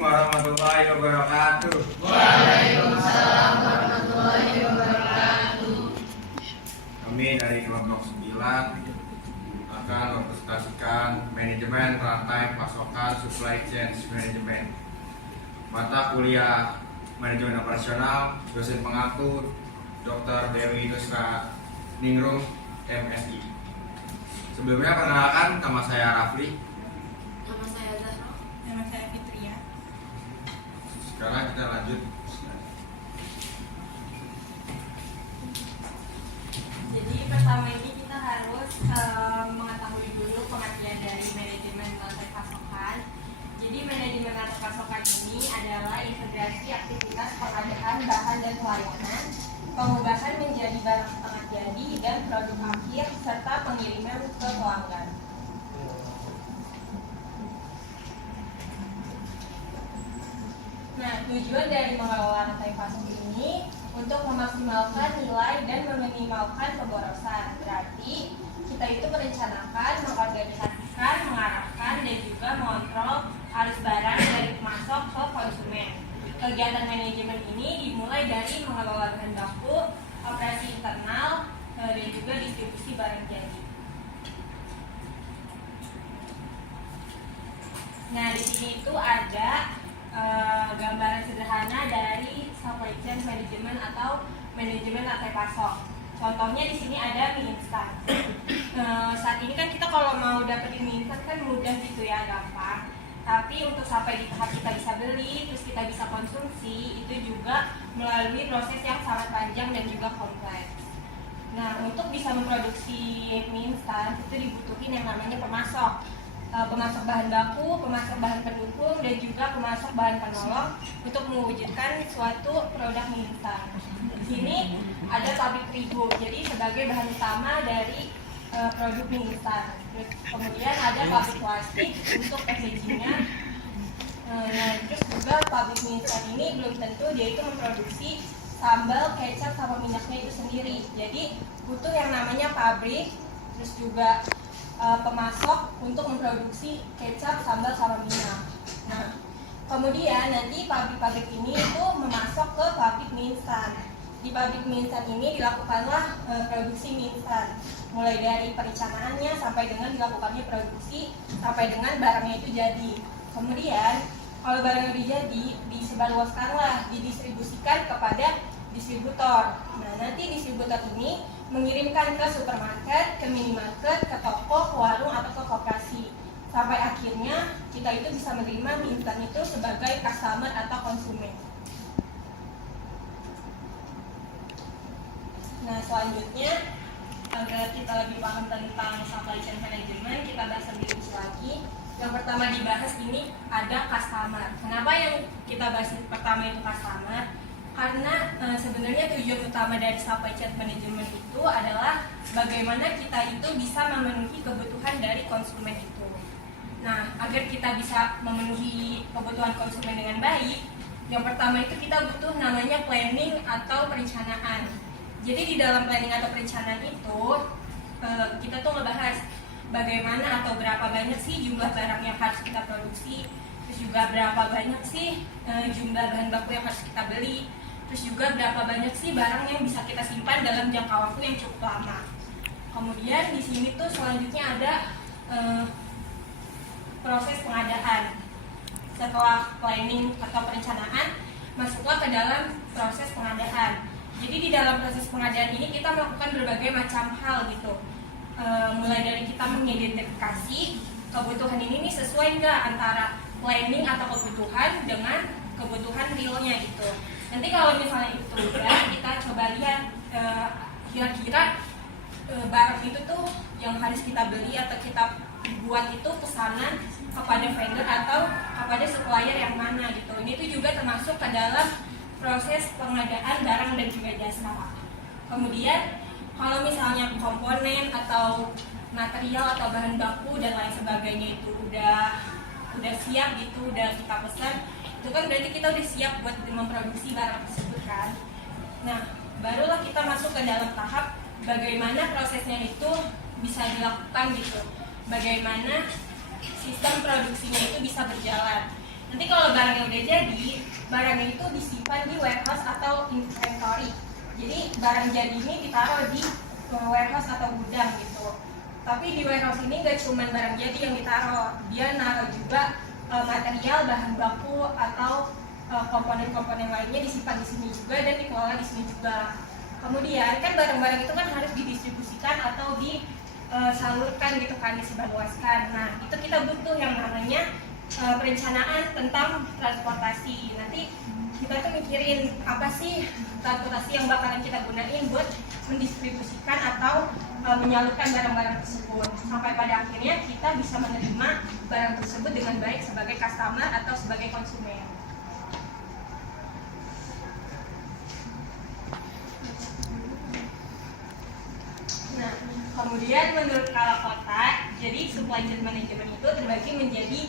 warahmatullahi wabarakatuh. Waalaikumsalam warahmatullahi wabarakatuh. Kami dari kelompok 9 akan mempresentasikan manajemen rantai pasokan supply chain management. Mata kuliah manajemen operasional, dosen pengampu Dr. Dewi Nusra Ningrum, MSI. Sebelumnya perkenalkan, nama saya Rafli. Nama saya Zahra. Nama saya Fitria. Sekarang kita lanjut. Jadi pertama ini kita harus mengetahui dulu pengertian dari manajemen rantai pasokan. Jadi manajemen rantai pasokan ini adalah integrasi aktivitas pengadaan bahan dan pelayanan, pengubahan menjadi barang setengah jadi dan produk akhir serta pengiriman ke pelanggan. Nah, tujuan dari mengelola rantai pasok ini untuk memaksimalkan nilai dan meminimalkan pemborosan. Berarti kita itu merencanakan, mengorganisasikan, mengarahkan, dan juga mengontrol arus barang dari pemasok ke konsumen. Kegiatan manajemen ini dimulai dari mengelola bahan baku, operasi internal, dan juga distribusi barang jadi. Nah, di sini itu ada gambaran sederhana dari supply chain management atau manajemen rantai pasok. Contohnya di sini ada mie instan. Saat ini kan kita kalau mau dapetin mie instan kan mudah gitu ya, gampang. Tapi untuk sampai di tahap kita bisa beli, terus kita bisa konsumsi, itu juga melalui proses yang sangat panjang dan juga kompleks. Nah, untuk bisa memproduksi mie instan itu dibutuhin yang namanya pemasok. Pemasok bahan baku, pemasok bahan pendukung, dan juga pemasok bahan penolong untuk mewujudkan suatu produk mie instan. Di sini ada pabrik terigu, jadi sebagai bahan utama dari produk mie instan. Kemudian ada pabrik plastik untuk packagingnya. Nah, terus juga pabrik mie instan ini belum tentu dia itu memproduksi sambal, kecap, sama minyaknya itu sendiri. Jadi butuh yang namanya pabrik, terus juga pemasok untuk memproduksi kecap, sambal, sama minyak. Nah, kemudian nanti pabrik-pabrik ini itu memasok ke pabrik mie instan. Di pabrik mie instan ini dilakukanlah produksi mie instan, mulai dari perencanaannya sampai dengan dilakukannya produksi sampai dengan barangnya itu jadi. Kemudian kalau barang itu jadi, disebarluaskanlah, didistribusikan kepada distributor. Nah, nanti distributor ini mengirimkan ke supermarket, ke minimarket, ke toko, ke warung, atau ke koperasi. Sampai akhirnya kita itu bisa menerima mie instan itu sebagai customer atau konsumen. Nah, selanjutnya agar kita lebih paham tentang supply chain management, kita bahas lebih rinci lagi. Yang pertama dibahas ini ada customer. Kenapa yang kita bahas pertama itu customer? Karena sebenarnya tujuan utama dari supply chain management itu adalah bagaimana kita itu bisa memenuhi kebutuhan dari konsumen itu. Nah, agar kita bisa memenuhi kebutuhan konsumen dengan baik, yang pertama itu kita butuh namanya planning atau perencanaan. Jadi di dalam planning atau perencanaan itu kita tuh ngebahas bagaimana atau berapa banyak sih jumlah barang yang harus kita produksi, terus juga berapa banyak sih jumlah bahan baku yang harus kita beli, terus juga berapa banyak sih barang yang bisa kita simpan dalam jangka waktu yang cukup lama. Kemudian di sini tuh selanjutnya ada proses pengadaan. Setelah planning atau perencanaan, masuklah ke dalam proses pengadaan. Jadi di dalam proses pengadaan ini kita melakukan berbagai macam hal gitu. Mulai dari kita mengidentifikasi kebutuhan ini nih sesuai nggak antara planning atau kebutuhan dengan kebutuhan realnya gitu. Nanti kalau misalnya itu udah, kita coba lihat kira-kira barang itu tuh yang harus kita beli atau kita buat itu pesanan kepada vendor atau kepada supplier yang mana gitu. Ini tuh juga termasuk ke dalam proses pengadaan barang dan juga jasa. Kemudian kalau misalnya komponen atau material atau bahan baku dan lain sebagainya itu udah siap gitu, udah kita pesan, itu kan berarti kita udah siap buat memproduksi barang tersebut kan. Nah, barulah kita masuk ke dalam tahap bagaimana prosesnya itu bisa dilakukan gitu, bagaimana sistem produksinya itu bisa berjalan. Nanti kalau barangnya udah jadi, barangnya itu disimpan di warehouse atau inventory. Jadi barang jadi ini ditaruh di warehouse atau gudang gitu. Tapi di warehouse ini gak cuma barang jadi yang ditaruh, dia naruh juga material, bahan baku atau komponen-komponen lainnya disimpan di sini juga dan dikelola di sini juga. Kemudian kan barang-barang itu kan harus didistribusikan atau disalurkan gitu kan, disebarluaskan. Nah itu kita butuh yang namanya perencanaan tentang transportasi. Nanti kita tuh mikirin apa sih transportasi yang bakalan kita gunain buat mendistribusikan atau menyalurkan barang-barang tersebut sampai pada akhirnya kita bisa menerima barang tersebut dengan baik sebagai customer atau sebagai konsumen. Nah, kemudian menurut Kalakota, jadi supply chain management itu terbagi menjadi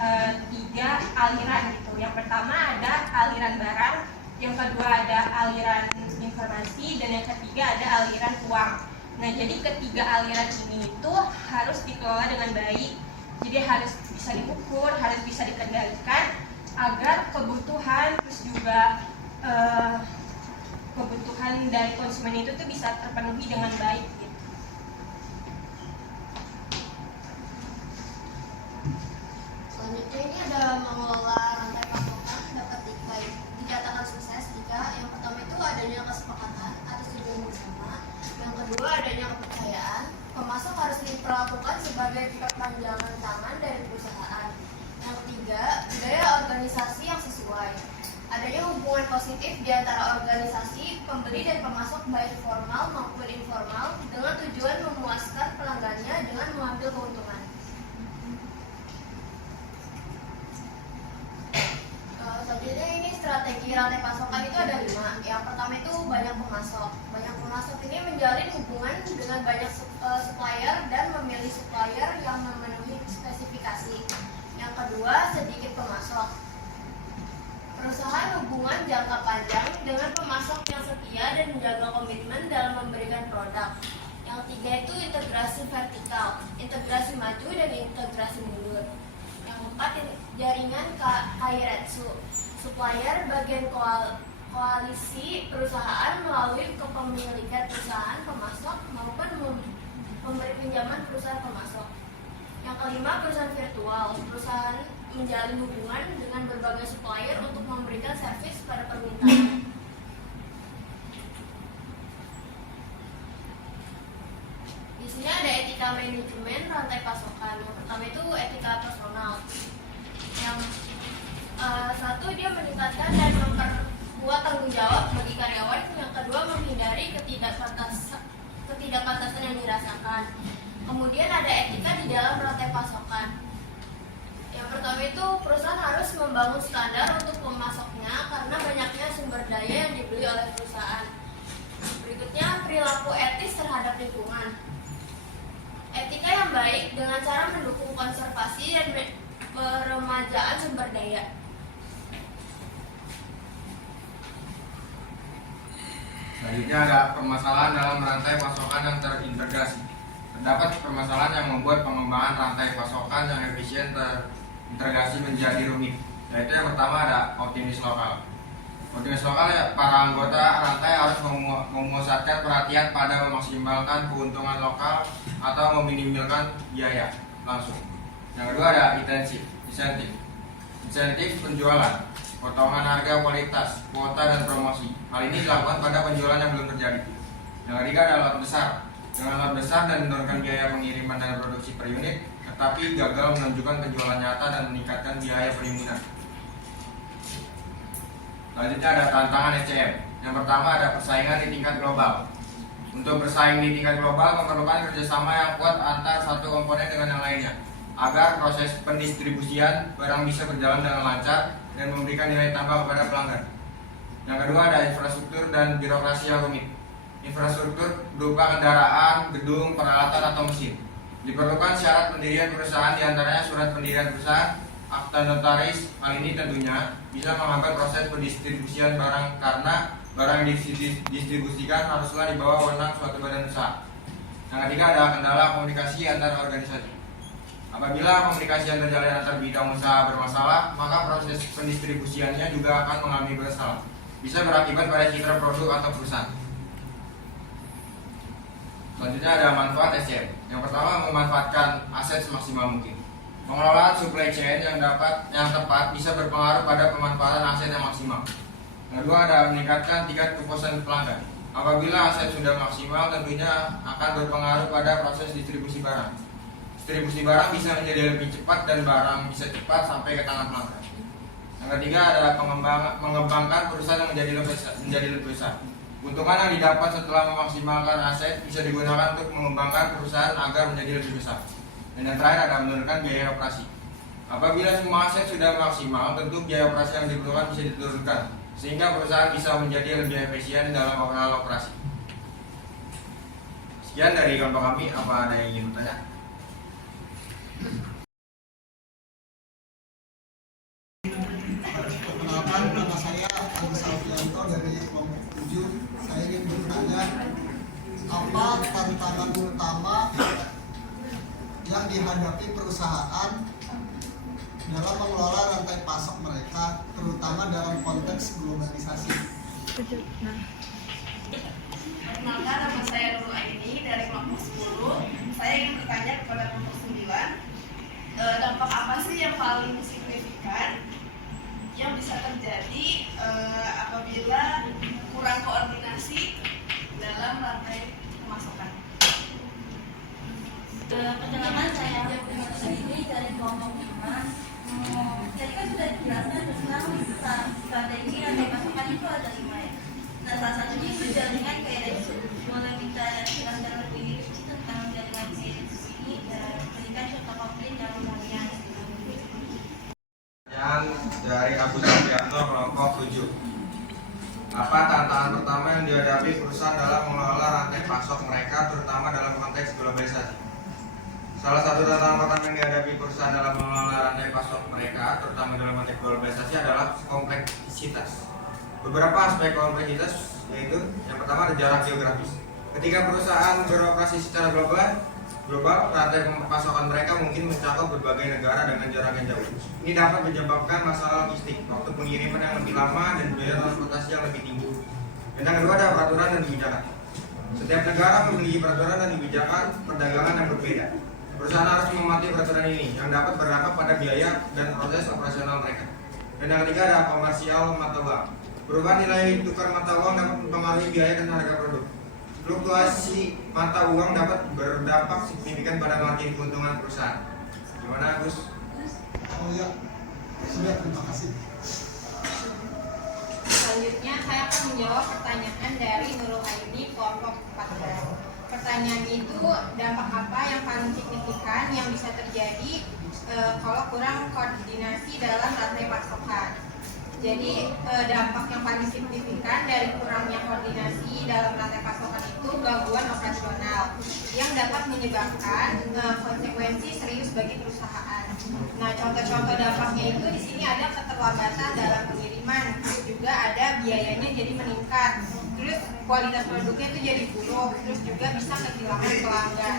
3 aliran gitu. Yang pertama ada aliran barang, yang kedua ada aliran informasi, dan yang ketiga ada aliran uang. Nah, jadi ketiga aliran ini itu harus dikelola dengan baik. Jadi harus bisa diukur, harus bisa dikendalikan agar kebutuhan terus juga kebutuhan dari konsumen itu tuh bisa terpenuhi dengan baik gitu. Selanjutnya ini ada mengelola rantai pasokan dapat dikatakan sukses jika yang pertama itu adanya kesepakatan atas tujuan bersama, yang kedua adanya kepercayaan, pemasok harus diperlakukan sebagai perpanjangan tangan dari perusahaan, yang ketiga budaya organisasi yang sesuai, adanya hubungan positif di antara organisasi, pembeli dan pemasok baik formal maupun informal dengan tujuan memuaskan pelanggannya dengan mengambil keuntungan. Selanjutnya ini strategi rantai pasokan itu ada 5. Yang pertama itu banyak pemasok. Banyak pemasok ini menjalin hubungan dengan banyak supplier dan memilih supplier yang memenuhi spesifikasi. Yang kedua sedikit pemasok. Perusahaan hubungan jangka panjang dengan pemasok yang setia dan menjaga komitmen dalam memberikan produk. Yang ketiga itu integrasi vertikal, integrasi maju dan integrasi mundur. Yang keempat jaringan kairetsu, supplier bagian koalisi perusahaan melalui kepemilikan perusahaan pemasok maupun memberi pinjaman perusahaan pemasok. Yang kelima perusahaan virtual, perusahaan menjalin hubungan dengan berbagai supplier untuk memberikan servis pada permintaan. Di sini ada etika manajemen rantai pasokan. Yang pertama itu etika personal. Yang satu dia meningkatkan dan memperkuat tanggung jawab bagi karyawan. Yang kedua menghindari ketidakpantasan yang dirasakan. Kemudian ada etika di dalam rantai pasokan. Yang pertama itu perusahaan harus membangun standar untuk pemasoknya karena banyaknya sumber daya yang dibeli oleh perusahaan. Berikutnya perilaku etis terhadap lingkungan. Etika yang baik dengan cara mendukung konservasi dan peremajaan sumber daya. Selanjutnya ada permasalahan dalam rantai pasokan yang terintegrasi. Terdapat permasalahan yang membuat pengembangan rantai pasokan yang efisien terintegrasi menjadi rumit. Yaitu yang pertama ada optimis lokal. Optimis lokal ya, para anggota rantai harus memusatkan perhatian pada memaksimalkan keuntungan lokal atau meminimalkan biaya langsung. Yang kedua ada insentif penjualan, potongan harga, kualitas, kuota dan promosi. Hal ini dilakukan pada penjualan yang belum terjadi. Yang ketiga ada lot besar. Dengan lot besar dan menurunkan biaya pengiriman dan produksi per unit, tetapi gagal menunjukkan penjualan nyata dan meningkatkan biaya perizinan. Selanjutnya ada tantangan SCM. Yang pertama ada persaingan di tingkat global. Untuk bersaing di tingkat global memerlukan kerjasama yang kuat antar satu komponen dengan yang lainnya, agar proses pendistribusian barang bisa berjalan dengan lancar dan memberikan nilai tambah kepada pelanggan. Yang kedua ada infrastruktur dan birokrasi yang rumit. Infrastruktur berupa kendaraan, gedung, peralatan atau mesin. Diperlukan syarat pendirian perusahaan, diantaranya surat pendirian perusahaan, akta notaris. Hal ini tentunya bisa menghambat proses pendistribusian barang karena barang yang didistribusikan haruslah di bawah wewenang suatu badan usaha. Yang ketiga ada kendala komunikasi antar organisasi. Apabila komunikasi yang terjalin antar bidang usaha bermasalah, maka proses pendistribusiannya juga akan mengalami bermasalah. Bisa berakibat pada citra produk atau perusahaan. Selanjutnya ada manfaat SCM. Yang pertama, memanfaatkan aset semaksimal mungkin. Pengelolaan supply chain yang tepat bisa berpengaruh pada pemanfaatan aset yang maksimal. Yang kedua, ada meningkatkan tingkat kepuasan pelanggan. Apabila aset sudah maksimal, tentunya akan berpengaruh pada proses distribusi barang. Distribusi barang bisa menjadi lebih cepat dan barang bisa cepat sampai ke tangan pelanggan. Yang ketiga, adalah mengembangkan perusahaan yang menjadi lebih besar. Keuntungan yang didapat setelah memaksimalkan aset bisa digunakan untuk mengembangkan perusahaan agar menjadi lebih besar. Dan yang terakhir, ada menurunkan biaya operasi. Apabila semua aset sudah maksimal, tentu biaya operasi yang diperlukan bisa diturunkan, sehingga perusahaan bisa menjadi lebih efisien dalam hal operasi. Sekian dari kelompok kami. Apa ada yang ingin bertanya? Perkenalkan, nama saya Agus Alfianto dari kelompok 7. Saya ingin bertanya, apa tantangan utama yang dihadapi perusahaan dalam mengelola rantai pasok mereka, terutama dalam konteks globalisasi? Perkenalkan, nama saya Nurul Aini dari kelompok 10. Saya ingin bertanya kepada kelompok 9, dampak apa sih yang paling signifikan yang bisa terjadi apabila kurang koordinasi dalam rantai pemasakan? Perkenalkan, saya ini dari kelompok 5. Jadi kan sudah dijelaskan tentang strategi rantai pasokan itu ada 5 ya. Nah, salah satunya itu jaringan KRSU. Boleh minta jelaskan lebih rinci tentang jaringan KRSU ini dan berikan contoh konkret yang lumayan. Pertanyaan dari Agus Alfianto, kelompok 7. Apa tantangan pertama yang dihadapi perusahaan dalam mengelola rantai pasok mereka, terutama dalam konteks globalisasi? Salah satu tantangan pertama yang dihadapi perusahaan dalam mengelola rantai pasok mereka, terutama dalam konteks globalisasi, adalah kompleksitas. Beberapa aspek kompleksitas yaitu yang pertama ada jarak geografis. Ketika perusahaan beroperasi secara global, rantai pasokan mereka mungkin mencakup berbagai negara dengan jarak yang jauh. Ini dapat menyebabkan masalah logistik, waktu pengiriman yang lebih lama, dan biaya transportasi yang lebih tinggi. Dan yang kedua, ada peraturan dan kebijakan. Setiap negara memiliki peraturan dan kebijakan perdagangan yang berbeda. Perusahaan harus mematuhi peraturan ini yang dapat berdampak pada biaya dan proses operasional mereka. Dan yang ketiga, ada komersial mata uang. Perubahan nilai tukar mata uang dapat mempengaruhi biaya dan harga produk. Fluktuasi mata uang dapat berdampak signifikan pada margin keuntungan perusahaan. Gimana, Gus? Oh ya, sudah, terima kasih. Selanjutnya saya akan menjawab pertanyaan dari Nurul Aini, kelompok 14. Pertanyaan itu, dampak apa yang paling signifikan yang bisa terjadi kalau kurang koordinasi dalam rantai pasokan? Jadi dampak yang paling signifikan dari kurangnya koordinasi dalam rantai pasokan itu gangguan operasional yang dapat menyebabkan konsekuensi serius bagi perusahaan. Nah, contoh-contoh dampaknya itu di sini ada keterlambatan dalam pengiriman, terus juga ada biayanya jadi meningkat, terus kualitas produknya itu jadi buruk, terus juga bisa kehilangan pelanggan.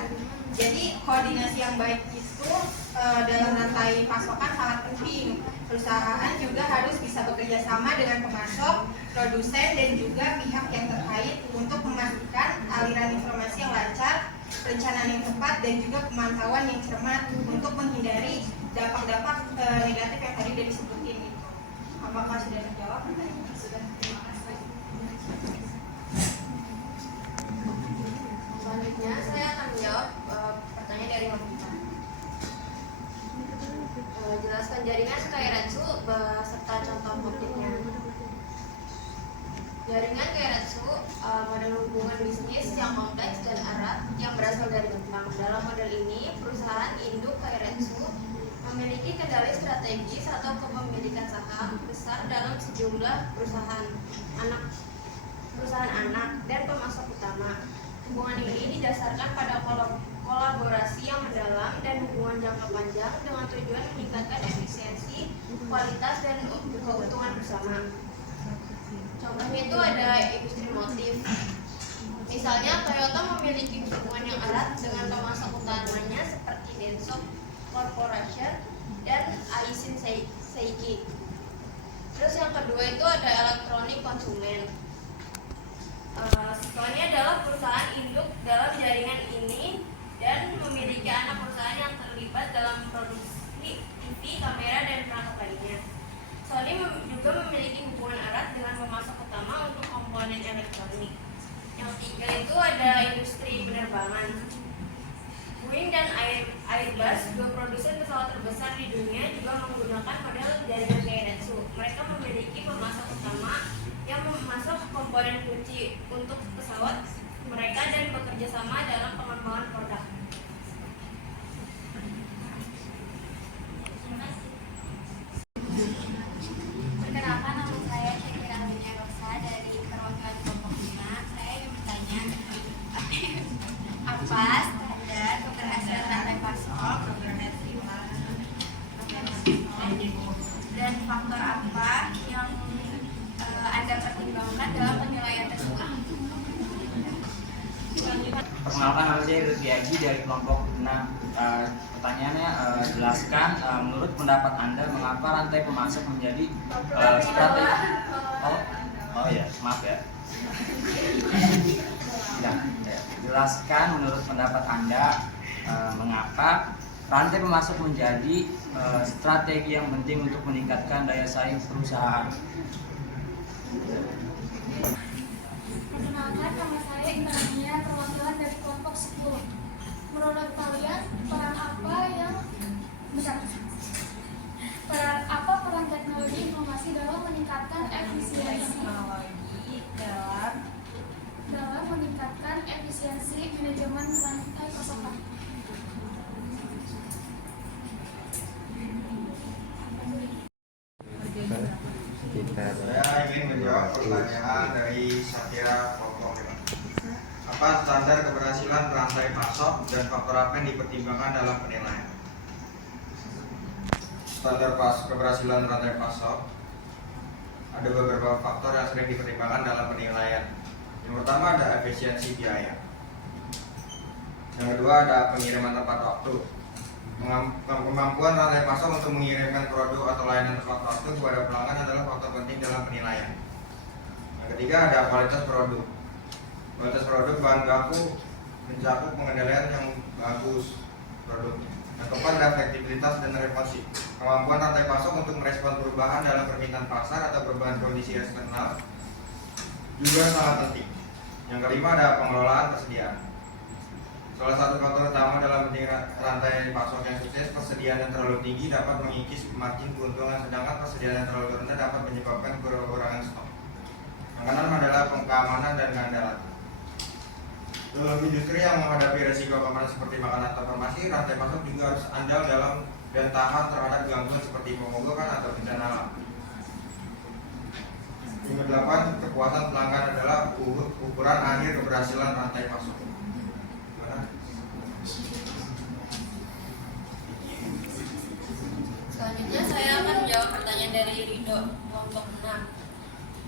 Jadi koordinasi yang baik itu dalam rantai pasokan sangat penting. Perusahaan juga harus bisa bekerja sama dengan pemasok, produsen, dan juga pihak yang terkait untuk memastikan aliran informasi yang lancar, perencanaan yang tepat, dan juga pemantauan yang cermat untuk menghindari dampak-dampak negatif yang tadi sudah disebutin. Apakah sudah terjawab? Sudah. Terima kasih. Selanjutnya saya akan menjawab pertanyaan dari Mbak. Jelaskan jaringan Keiretsu beserta contoh konkretnya. Jaringan Keiretsu model hubungan bisnis yang kompleks dan erat yang berasal dari Jepang. Dalam model ini, perusahaan induk Keiretsu memiliki kendali strategis atau kepemilikan saham besar dalam sejumlah perusahaan anak dan pemasok utama. Hubungan ini didasarkan pada kolaborasi yang mendalam dan hubungan jangka panjang dengan tujuan meningkatkan efisiensi, kualitas, dan keuntungan bersama. Contohnya itu ada industri motif. Misalnya Toyota memiliki hubungan yang erat dengan pemasok utamanya seperti Denso Corporation, dan Aisin Seiki. Terus yang kedua itu ada elektronik konsumen. Sony adalah perusahaan induk dalam jaringan ini dan memiliki anak perusahaan yang terlibat dalam produksi TV, kamera, dan perangkat lainnya. Sony juga memiliki hubungan erat dengan pemasok utama untuk komponen elektronik. Yang tiga itu ada industri penerbangan. Boeing dan Airbus, dua produsen pesawat terbesar di dunia, juga menggunakan model jaringan Keiretsu. Mereka memiliki pemasok utama yang memasok komponen kunci untuk pesawat mereka dan bekerja sama dalam pengembangan produk. Perkenalkan, nama saya Syakira Alia Rosa dari perwakilan kelompok 5. Saya ingin bertanya, apa standar keberhasilan rantai pasok dan faktor apa yang Anda pertimbangkan dalam penilaian tersebut? Perkenalkan, nama saya Rutiaji dari kelompok 6. Pertanyaannya, jelaskan menurut pendapat Anda mengapa rantai pemasok menjadi strategi. Oh ya, maaf ya. Jelaskan menurut pendapat Anda mengapa rantai pemasok menjadi strategi yang penting untuk meningkatkan daya saing perusahaan. Perkenalkan, nama saya Indrania, perwakilan dari kelompok 10. Menurut kalian, peran apa peran teknologi informasi dalam meningkatkan efisiensi manajemen rantai pasokan? Saya ingin menjawab pertanyaan dari Syakira kelompok 5. Apa standar keberhasilan rantai pasok dan faktor apa yang dipertimbangkan dalam penilaian? Standar keberhasilan rantai pasok ada beberapa faktor yang sering dipertimbangkan dalam penilaian. Yang pertama ada efisiensi biaya. Yang kedua ada pengiriman tepat waktu. Kemampuan rantai pasok untuk mengirimkan produk atau layanan tepat waktu kepada pelanggan adalah faktor penting dalam penilaian. Yang ketiga ada kualitas produk. Kualitas produk bahan baku mencakup pengendalian yang bagus produknya. Yang keempat ada fleksibilitas dan responsif. Kemampuan rantai pasok untuk merespon perubahan dalam permintaan pasar atau perubahan kondisi eksternal juga sangat penting. Yang kelima ada pengelolaan persediaan. Salah satu faktor utama dalam rantai pasok yang sukses, persediaan yang terlalu tinggi dapat mengikis margin keuntungan, sedangkan persediaan yang terlalu rendah dapat menyebabkan kekurangan stok. Yang keenam adalah keamanan dan keandalan. Dalam industri yang menghadapi resiko keamanan seperti makanan atau farmasi, rantai pasok juga harus andal dalam dan tahan terhadap gangguan seperti pemogokan atau bencana alam. Yang kedelapan, kepuasan pelanggan adalah ukuran akhir keberhasilan rantai pasok. Selanjutnya saya akan menjawab pertanyaan dari Rido, kelompok 6.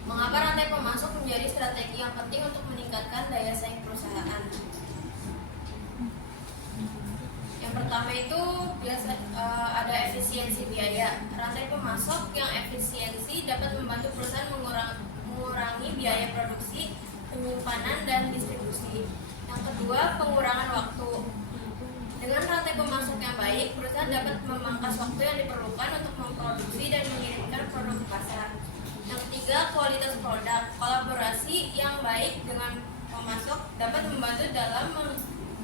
Mengapa rantai pemasok menjadi strategi yang penting untuk meningkatkan daya saing perusahaan? Yang pertama itu ada efisiensi biaya. Rantai pemasok yang efisiensi dapat membantu perusahaan mengurangi biaya produksi, penyimpanan, dan distribusi. Yang kedua, pengurangan waktu. Dengan rantai pemasok yang baik, perusahaan dapat memangkas waktu yang diperlukan untuk memproduksi dan mengirimkan produk ke pasar. Yang ketiga, kualitas produk. Kolaborasi yang baik dengan pemasok dapat membantu dalam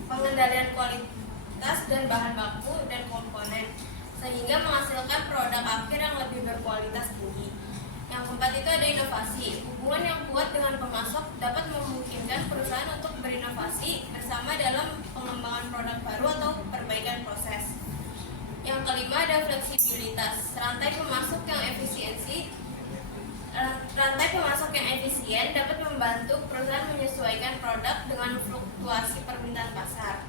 pengendalian kualitas dan bahan baku dan komponen, sehingga menghasilkan produk akhir yang lebih berkualitas tinggi. Yang keempat itu ada inovasi. Hubungan yang kuat dengan pemasok dapat memungkinkan perusahaan untuk berinovasi bersama dalam pengembangan produk baru atau perbaikan proses. Yang kelima ada fleksibilitas. Rantai pemasok yang efisien dapat membantu perusahaan menyesuaikan produk dengan fluktuasi permintaan pasar.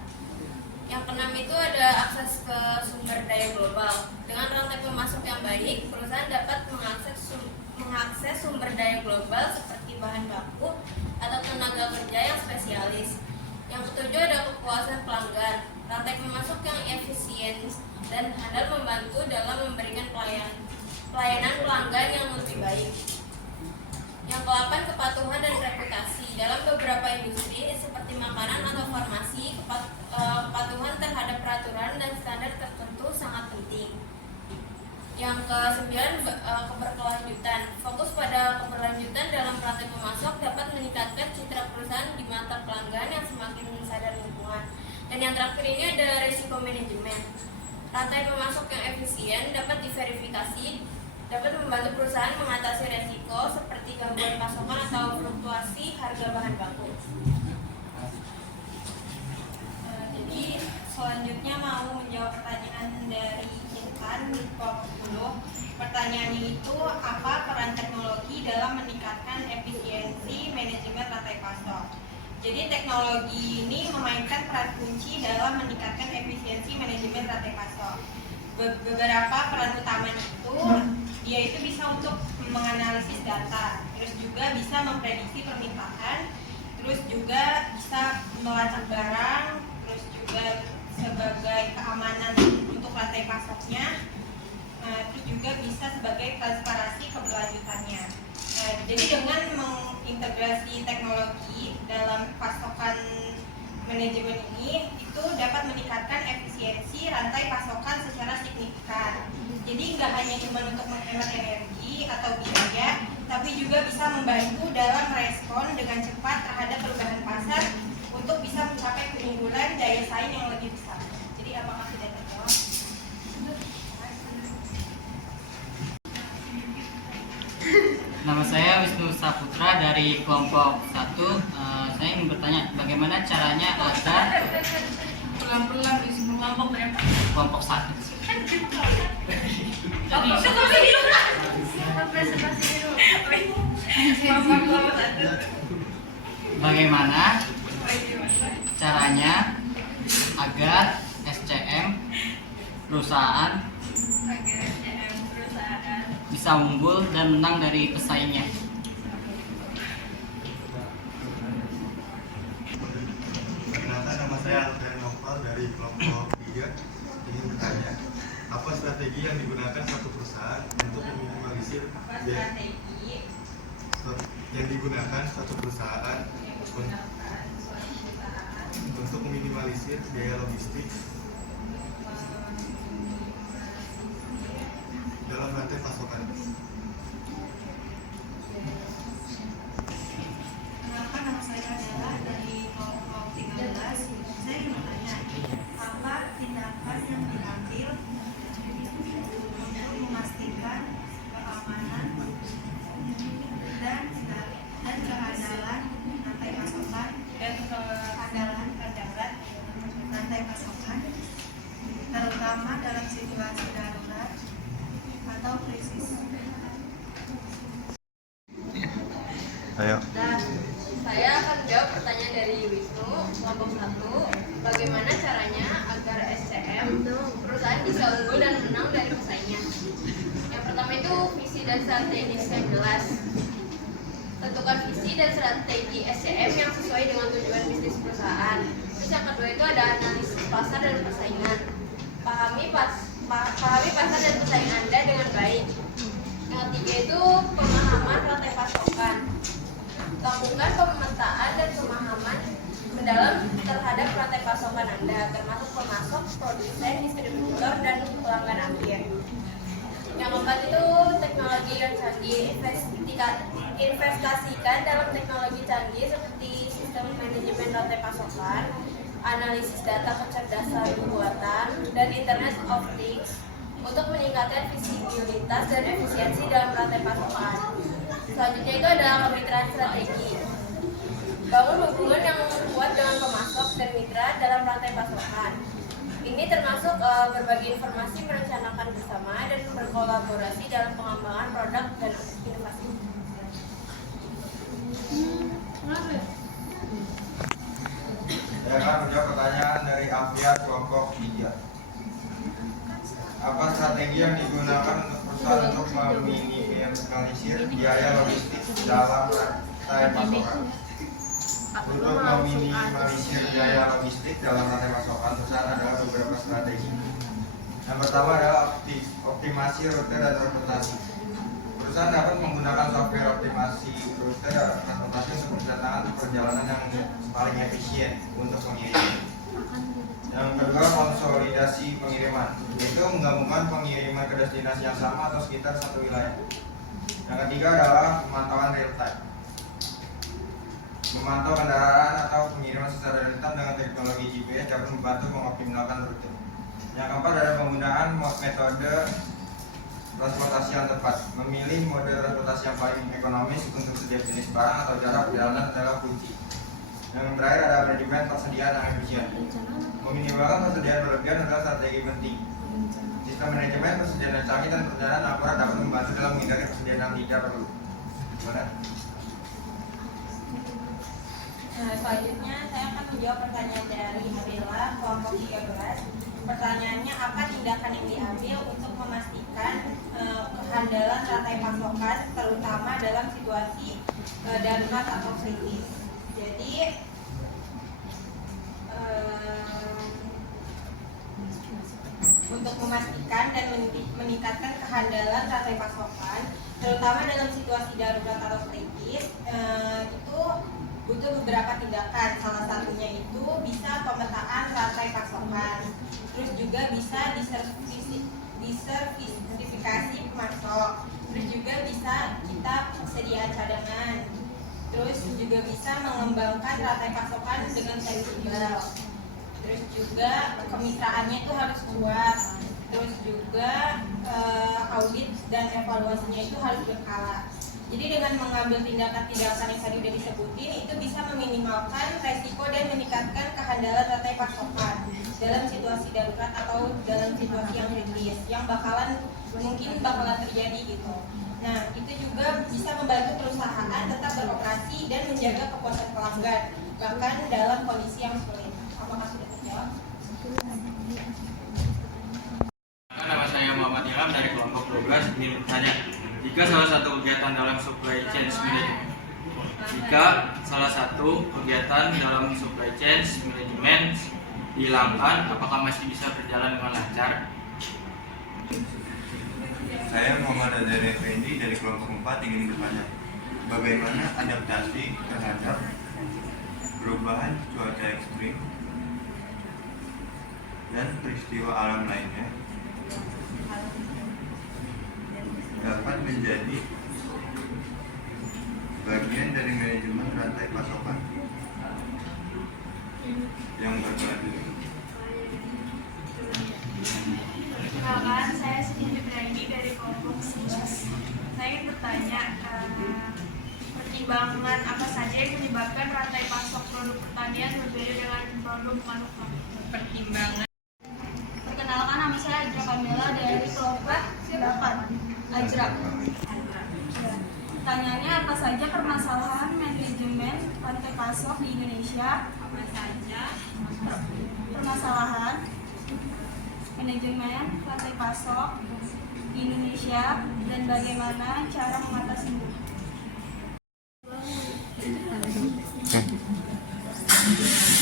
Yang keenam itu ada akses ke sumber daya global. Dengan rantai pemasok yang baik, perusahaan dapat mengakses sumber daya global seperti bahan baku atau tenaga kerja yang spesialis. Yang ketujuh ada kepuasan pelanggan. Rantai pemasok yang dan handal membantu dalam memberikan pelayanan pelanggan yang lebih baik. Yang ke-8, kepatuhan dan reputasi. Dalam beberapa industri seperti makanan atau farmasi, kepatuhan terhadap peraturan dan standar tertentu sangat penting. Yang ke-9, keberkelanjutan. Fokus pada keberlanjutan dalam rantai pemasok dapat meningkatkan citra perusahaan di mata pelanggan yang semakin sadar lingkungan. Dan yang terakhir ini ada risiko manajemen. Rantai pemasok yang efisien dapat diverifikasi, dapat membantu perusahaan mengatasi resiko seperti gangguan pasokan atau fluktuasi harga bahan baku. Jadi selanjutnya mau menjawab pertanyaan dari Intan di kelompok 10. Pertanyaannya itu, apa peran teknologi dalam meningkatkan efisiensi manajemen rantai pasok? Jadi teknologi ini memainkan peran kunci dalam meningkatkan efisiensi manajemen rantai pasok. Beberapa peran utamanya itu, yaitu bisa untuk menganalisis data, terus juga bisa memprediksi permintaan, terus juga bisa melacak barang, terus juga sebagai keamanan untuk rantai pasoknya, terus juga bisa sebagai transparansi keberlanjutannya. Jadi dengan mengintegrasi teknologi dalam pasokan manajemen ini, itu dapat meningkatkan efisiensi rantai pasokan secara signifikan. Jadi nggak hanya cuma untuk menghemat energi atau biaya, tapi juga bisa membantu dalam respon dengan cepat terhadap perubahan pasar untuk bisa mencapai keunggulan daya saing yang lebih besar. Jadi apakah tidak terjawab? Nama saya Wisnu Saputra dari kelompok 1. Saya ingin bertanya, bagaimana caranya agar Pelan-pelan di kelompok berapa? kelompok 1 bagaimana caranya agar SCM perusahaan bisa unggul dan menang dari pesaingnya? Perkenalkan, nama saya Alfian Noval dari kelompok 3. Ingin bertanya, apa strategi yang digunakan satu perusahaan untuk meminimalisir untuk meminimalisir biaya logistik dalam rantai pasokan? Kenalkan, nama saya adalah dari kelompok 13. Saya ingin bertanya, apa tindakan yang diambil untuk memastikan keamanan dan kehandalan rantai pasokan rantai pasokan, terutama dalam situasi darurat atau krisis? Ayo. Dan saya akan menjawab pertanyaan dari Wisnu, kelompok 1. Bagaimana caranya agar SCM perusahaan bisa unggul dan menang dari pesaingnya? Yang pertama itu visi dan strategi yang jelas. Tentukan visi dan strategi SCM yang sesuai dengan tujuan bisnis perusahaan. Terus yang kedua itu ada analisis pasar dan persaingan. Pahami pasar dan pesaing Anda dengan baik. Yang ketiga itu pemahaman rantai pasokan. Lakukan pemetaan dan pemahaman mendalam terhadap rantai pasokan Anda, termasuk pemasok, produsen, distributor, dan pelanggan akhir. Yang keempat itu teknologi yang canggih. Investasikan dalam teknologi canggih seperti sistem manajemen rantai pasokan, analisis data kecerdasan buatan, dan Internet of Things untuk meningkatkan visibilitas dan efisiensi dalam rantai pasokan. Selanjutnya itu ada kemitraan strategi. Bangun hubungan yang kuat dengan pemasok dan mitra dalam rantai pasokan. Ini termasuk berbagi informasi, merencanakan bersama, dan berkolaborasi dalam pengembangan produk dan inovasi. Saya akan menjawab pertanyaan dari Afia kelompok 3. Apa strategi yang digunakan untuk perusahaan untuk meminimalisir biaya logistik dalam rantai pasokan? Untuk meminimalisir biaya logistik dalam rantai pasokan, perusahaan adalah beberapa strategi. Yang pertama adalah optimasi rute dan transportasi. Perusahaan dapat menggunakan software optimasi rute dan transportasi untuk mencanangkan perjalanan yang paling efisien untuk pengiriman. Yang kedua, konsolidasi pengiriman, yaitu menggabungkan pengiriman ke destinasi yang sama atau sekitar satu wilayah. Yang ketiga adalah pemantauan real time, memantau kendaraan atau pengiriman secara real time dengan teknologi GPS dapat membantu mengoptimalkan rute. Yang keempat adalah penggunaan metode transportasi yang tepat, memilih mode transportasi yang paling ekonomis untuk setiap jenis barang atau jarak perjalanan adalah kunci. Yang terakhir adalah manajemen persediaan yang efisien. Meminimalkan persediaan berlebihan adalah strategi penting. Sistem manajemen persediaan yang canggih dan perencanaan akurat dapat membantu dalam menghindari persediaan yang tidak perlu. Gimana? Nah, selanjutnya saya akan menjawab pertanyaan dari Habila, kelompok 13. Pertanyaannya, apa tindakan yang diambil untuk memastikan kehandalan rantai pasokan, terutama dalam situasi darurat atau kritis? Jadi, untuk memastikan dan meningkatkan kehandalan rantai pasokan, terutama dalam situasi darurat atau kritis, itu butuh beberapa tindakan. Salah satunya itu bisa pemetaan rantai pasokan, terus juga bisa disertifikasi pemasok, terus juga bisa kita persediaan cadangan, terus juga bisa mengembangkan rantai pasokan dengan fleksibel, terus juga kemitraannya itu harus kuat, terus juga audit dan evaluasinya itu harus berkala. Jadi dengan mengambil tindakan-tindakan yang tadi sudah disebutin, itu bisa meminimalkan resiko dan meningkatkan kehandalan rantai pasokan dalam situasi darurat atau dalam situasi yang kritis yang mungkin bakalan terjadi gitu. Nah, itu juga bisa membantu perusahaan tetap beroperasi dan menjaga kepuasan pelanggan bahkan dalam kondisi yang sulit. Apakah sudah terjawab? Nama saya Muhammad Ilham dari kelompok 12 ingin bertanya, jika salah satu kegiatan dalam supply chain management dihilangkan, apakah masih bisa berjalan dengan lancar? Saya Muhammad Azhar Effendi dari kelompok 4 ingin bertanya, bagaimana adaptasi terhadap perubahan cuaca ekstrim dan peristiwa alam lainnya dapat menjadi bagian dari manajemen rantai pasokan yang berkelanjutan. Perkenalkan, saya Siti Brandi dari kelompok 11. Saya ingin bertanya, pertimbangan apa saja yang menyebabkan rantai pasok produk pertanian berbeda dengan produk manufaktur? Pertimbangan. Perkenalkan, nama saya Ajra Kamila dari kelompok 8. Ajra. Pertanyaannya, apa saja permasalahan manajemen rantai pasok di Indonesia? Apa saja Permasalahan manajemen rantai pasok di Indonesia dan bagaimana cara mengatasinya?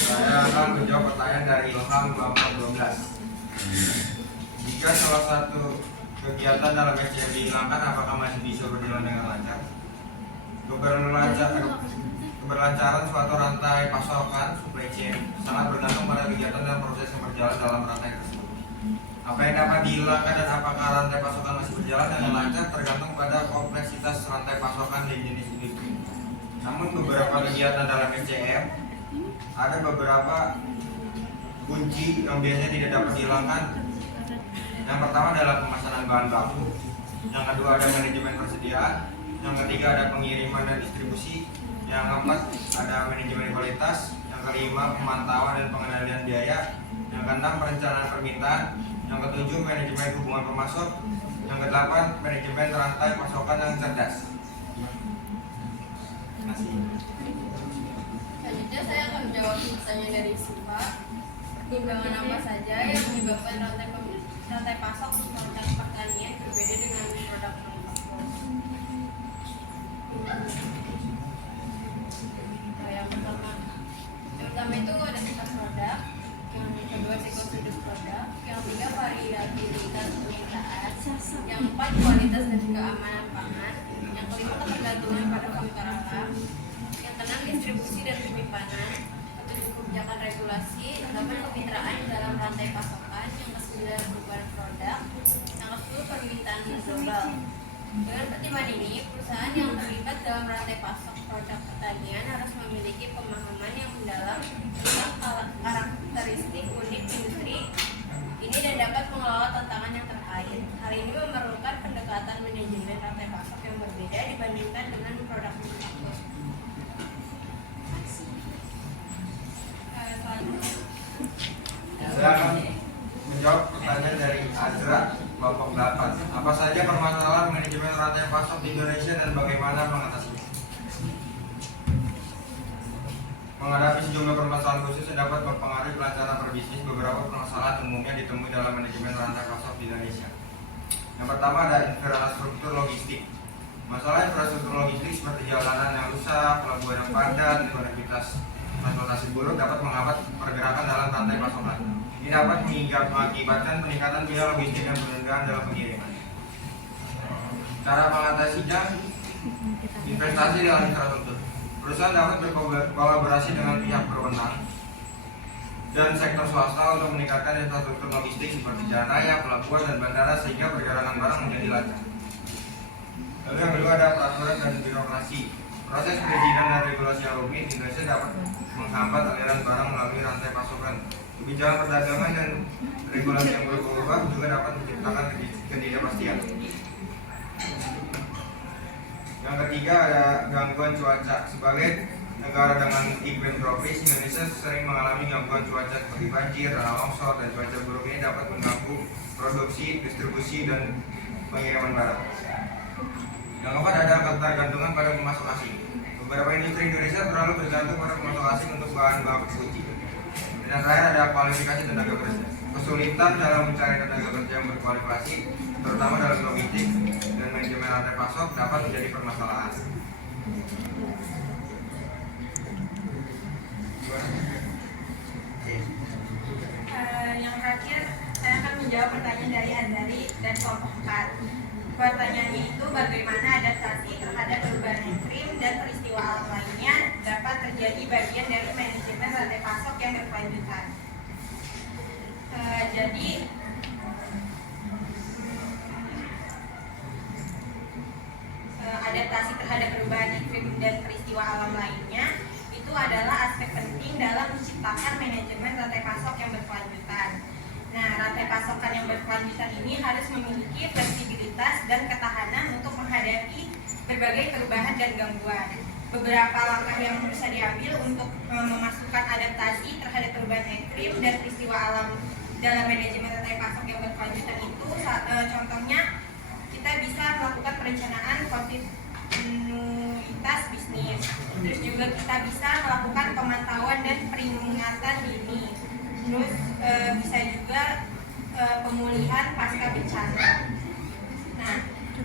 Saya akan menjawab pertanyaan dari Ilham kelompok 12. Jika salah satu kegiatan dalam SCM dihilangkan, apakah masih bisa berjalan dengan lancar? Keberlancaran suatu rantai pasokan supply chain sangat bergantung pada kegiatan dan proses yang berjalan dalam rantai tersebut. Apa yang dapat dihilangkan dan apakah rantai pasokan masih berjalan dengan lancar tergantung pada kompleksitas rantai pasokan dan jenis industri. Namun beberapa kegiatan dalam SCM ada beberapa kunci yang biasanya tidak dapat dihilangkan. Yang pertama adalah pemesanan bahan baku, yang kedua ada manajemen persediaan, yang ketiga ada pengiriman dan distribusi, yang keempat ada manajemen kualitas, yang kelima pemantauan dan pengendalian biaya, yang keenam perencanaan permintaan, yang ketujuh manajemen hubungan pemasok, yang kedelapan manajemen rantai pasokan yang cerdas. Selanjutnya saya akan menjawab pertanyaan dari Siva. Pertimbangan apa saja yang menyebabkan rantai pasok produk pertanian berbeda dengan produk manufaktur? Yang pertama itu ada siklus produk, yang kedua siklus hidup produk, yang ketiga variabilitas keempat, kualitas dan keamanan pangan. Yang kelima, ketergantungan pada faktor alam. Yang keenam, distribusi dan penyimpanan. Ketujuh, kebijakan regulasi. Delapan, kemitraan dalam rantai pasokan. Yang kesembilan, perubahan produk. Yang ke-10, permintaan global. Dengan pertimbangan ini, perusahaan yang terlibat dalam rantai pasok produk pertanian harus memiliki pemahaman yang mendalam tentang karakteristik unik industri ini dan dapat mengelola tantangan yang terkait. Hal ini memerlukan pendekatan manajemen rantai pasok yang berbeda dibandingkan dengan produk manufaktur. Selanjutnya. Saya akan menjawab pertanyaan dari Azra, kelompok 8. Apa saja permasalahan manajemen rantai pasok di Indonesia dan bagaimana mengatasinya? Menghadapi sejumlah permasalahan khusus yang dapat mempengaruhi kelancaran berbisnis, beberapa permasalahan umumnya ditemui dalam manajemen rantai pasok di Indonesia. Yang pertama ada infrastruktur logistik. Masalah infrastruktur logistik seperti jalanan yang rusak, pelabuhan yang padat, dan konektivitas transportasi buruk dapat menghambat pergerakan dalam rantai pasokan. Ini dapat mengakibatkan peningkatan biaya logistik dan penundaan dalam pengiriman. Cara mengatasinya, investasi dalam infrastruktur. Perusahaan dapat berkolaborasi dengan pihak berwenang dan sektor swasta untuk meningkatkan infrastruktur logistik seperti jalan raya, pelabuhan, dan bandara sehingga perjalanan barang menjadi lancar. Lalu yang kedua ada peraturan dan birokrasi. Proses perizinan dan regulasi yang rumit di Indonesia dapat menghambat aliran barang melalui rantai pasokan. Kebijakan perdagangan dan regulasi yang berubah juga dapat menciptakan ketidakpastian. Yang ketiga ada gangguan cuaca. Sebagai negara dengan iklim tropis, Indonesia sering mengalami gangguan cuaca seperti banjir, tanah longsor, dan cuaca buruk ini dapat mengganggu produksi, distribusi, dan pengiriman barang. Yang keempat ada ketergantungan pada pemasok asing. Beberapa industri Indonesia terlalu bergantung pada pemasok asing untuk bahan baku kunci. Dan terakhir ada kualifikasi tenaga kerja. Kesulitan dalam mencari tenaga kerja yang berkualifikasi, terutama dalam logistik dan manajemen rantai pasok, dapat menjadi permasalahan. Yang terakhir, saya akan menjawab pertanyaan dari Azari dan kelompok 4. Pertanyaannya itu bagaimana adaptasi terhadap perubahan iklim dan peristiwa alam lainnya dapat terjadi bagian dari manajemen rantai pasok yang berkelanjutan. Jadi adaptasi terhadap perubahan iklim dan peristiwa alam lainnya itu adalah aspek penting dalam menciptakan manajemen rantai pasok yang berkelanjutan. Nah, rantai pasokan yang berkelanjutan ini harus memiliki fleksibilitas dan ketahanan untuk menghadapi berbagai perubahan dan gangguan. Beberapa langkah yang bisa diambil untuk memasukkan adaptasi terhadap perubahan iklim dan peristiwa alam dalam manajemen rantai pasok yang berkelanjutan itu, contohnya kita bisa melakukan perencanaan kontinuitas bisnis. Terus juga kita bisa melakukan pemantauan dan peringatan dini. Terus bisa juga pemulihan pasca bencana. Nah,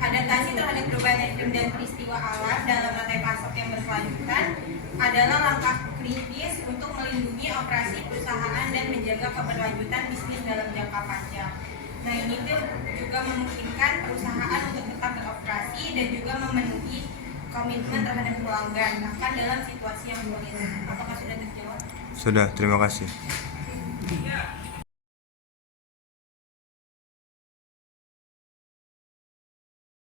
adaptasi terhadap perubahan iklim dan peristiwa alam dalam rantai pasok yang berkelanjutan adalah langkah kritis untuk melindungi operasi perusahaan dan menjaga keberlanjutan bisnis dalam jangka panjang. Nah, ini tuh juga memungkinkan perusahaan untuk tetap beroperasi dan juga memenuhi komitmen terhadap pelanggan, bahkan dalam situasi yang sulit. Apakah sudah terjawab? Sudah, terima kasih.